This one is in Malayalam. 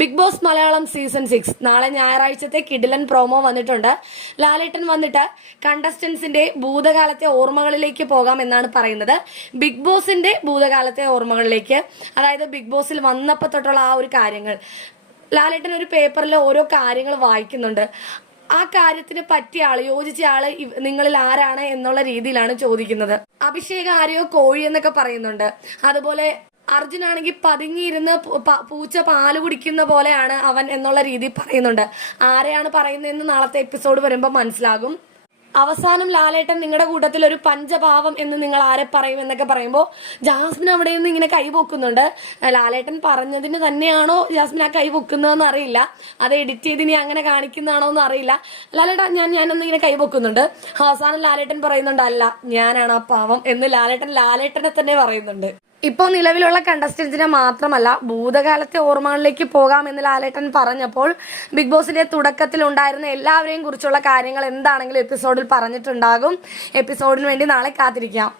ബിഗ് ബോസ് മലയാളം സീസൺ 6 നാളെ ഞായറാഴ്ചത്തെ കിടിലൻ പ്രോമോ വന്നിട്ടുണ്ട്. ലാലേട്ടൻ വന്നിട്ട് കണ്ടസ്റ്റൻസിന്റെ ഭൂതകാലത്തെ ഓർമ്മകളിലേക്ക് പോകാം എന്നാണ് പറയുന്നത്. ബിഗ് ബോസിന്റെ ഭൂതകാലത്തെ ഓർമ്മകളിലേക്ക്, അതായത് ബിഗ് ബോസിൽ വന്നപ്പോൾ തൊട്ടുള്ള ആ ഒരു കാര്യങ്ങൾ. ലാലേട്ടൻ ഒരു പേപ്പറിൽ ഓരോ കാര്യങ്ങൾ വായിക്കുന്നുണ്ട്. ആ കാര്യത്തിന് പറ്റിയ ആള്, യോജിച്ച ആള് നിങ്ങളിൽ ആരാണ് എന്നുള്ള രീതിയിലാണ് ചോദിക്കുന്നത്. അഭിഷേക് ആരെയോ കോഴി എന്നൊക്കെ പറയുന്നുണ്ട്. അതുപോലെ അർജുനാണെങ്കിൽ പതുങ്ങിയിരുന്ന് പൂച്ച പാല് കുടിക്കുന്ന പോലെയാണ് അവൻ എന്നുള്ള രീതി പറയുന്നുണ്ട്. ആരെയാണ് പറയുന്നതെന്ന് നാളത്തെ എപ്പിസോഡ് വരുമ്പോൾ മനസ്സിലാകും. അവസാനം ലാലേട്ടൻ നിങ്ങളുടെ കൂട്ടത്തിൽ ഒരു പഞ്ചപാവം എന്ന് നിങ്ങൾ ആരെ പറയും എന്നൊക്കെ പറയുമ്പോൾ ജാസ്മിൻ അവിടെ നിന്ന് ഇങ്ങനെ കൈപൊക്കുന്നുണ്ട്. ലാലേട്ടൻ പറഞ്ഞതിന് തന്നെയാണോ ജാസ്മിൻ ആ കൈപൊക്കുന്നതെന്ന് അറിയില്ല. അത് എഡിറ്റ് ചെയ്ത് ഇനി അങ്ങനെ കാണിക്കുന്നതാണോ എന്ന് അറിയില്ല. ലാലേട്ടൻ ഞാനൊന്ന് ഇങ്ങനെ കൈപൊക്കുന്നുണ്ട്. അവസാനം ലാലേട്ടൻ പറയുന്നുണ്ട്, അല്ല ഞാനാണ് ആ പാവം എന്ന് ലാലേട്ടനെ തന്നെ പറയുന്നുണ്ട്. ഇപ്പോൾ നിലവിലുള്ള കണ്ടസ്റ്റൻസിനെ മാത്രമല്ല, ഭൂതകാലത്തെ ഓർമ്മകളിലേക്ക് പോകാമെന്ന് ലാലേട്ടൻ പറഞ്ഞപ്പോൾ ബിഗ് ബോസിന്റെ തുടക്കത്തിൽ ഉണ്ടായിരുന്ന എല്ലാവരെയും കുറിച്ചുള്ള കാര്യങ്ങൾ എന്താണെങ്കിലും എപ്പിസോഡിൽ പറഞ്ഞിട്ടുണ്ടാകും. എപ്പിസോഡിന് വേണ്ടി നാളെ കാത്തിരിക്കാം.